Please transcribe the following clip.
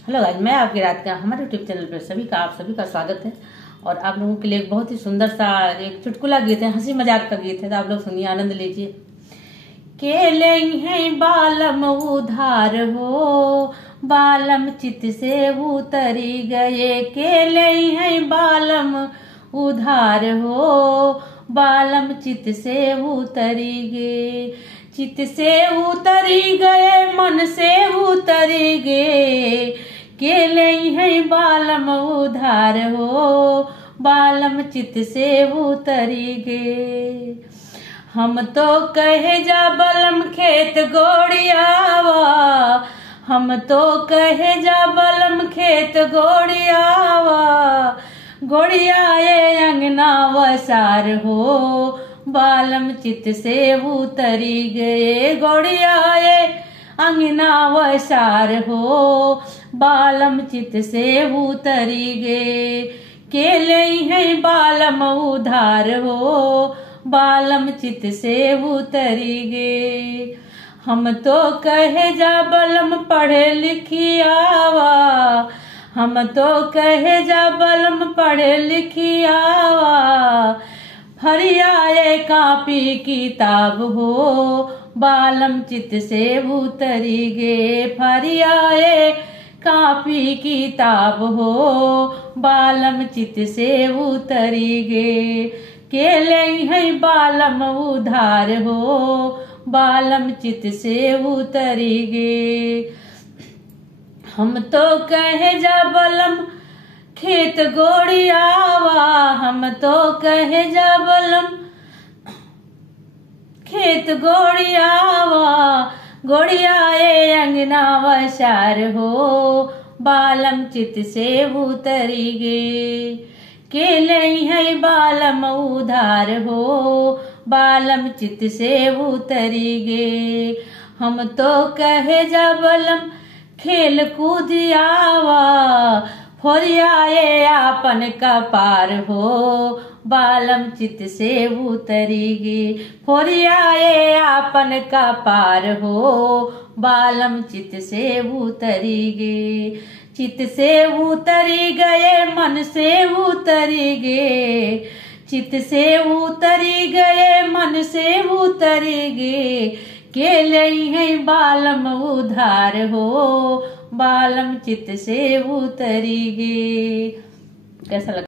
Hello guys, मैं आपकी रात का हमारे यूट्यूब चैनल पर आप सभी का स्वागत है। और आप लोगों के लिए एक बहुत ही सुंदर सा एक चुटकुला गीत है, हंसी मजाक का गीत है, तो आप लोग सुनिए, आनंद लीजिए। केले हैं बालम उधार हो, बालम चित से उतरी गए। केले हैं बालम उधार हो, बालम चित से उतरी गए। चित से उतरी गए, मन से उतरी गए। केले हैं बालम उधार हो, बालम चित से उतरी गए। हम तो कहे जा बलम खेत गोड़ियावा, हम तो कहे जा बलम खेत गोड़ियावा। गोड़ियाए अंगना वसार हो, बालम चित से उतरी गए। गोड़ियाए अंगना वसार हो, बालम चित से उतरी गए। केले हैं बालम उधार हो, बालम चित से उतरी गे। हम तो कहे जा बलम पढ़े लिखी आवा, हम तो कहे जा बलम पढ़े लिखी आवा। फरियाए कापी किताब हो, बालम चित से उतरी गे। फरियाए कापी किताब हो, बालम चित से उतरी गे। केले हैं बालम उधार हो, बालम चित से उतरी गे। हम तो कहे जा बलम खेत गोड़ियावा, हम तो कहे जा बलम खेत गोड़ियावा। गोड़ियाए अंगना वसार हो, बालम चित से उतरी गे। केले हैं बालम उधार हो, बालम चित से उतरी गे। हम तो कहे जा बलम खेल कूदियावा। फोरियाए आपन कपार हो, बालम चित से उतरी गे। फोरियाए आपन कपार हो, बालम चित से उतरी गे। चित से उतरी गए, मन से उतरी गे। चित से उतरी गए, मन से उतरी गे। केले हैं बालम उधार हो, बालम चित से उतरी गे। कैसा लगा?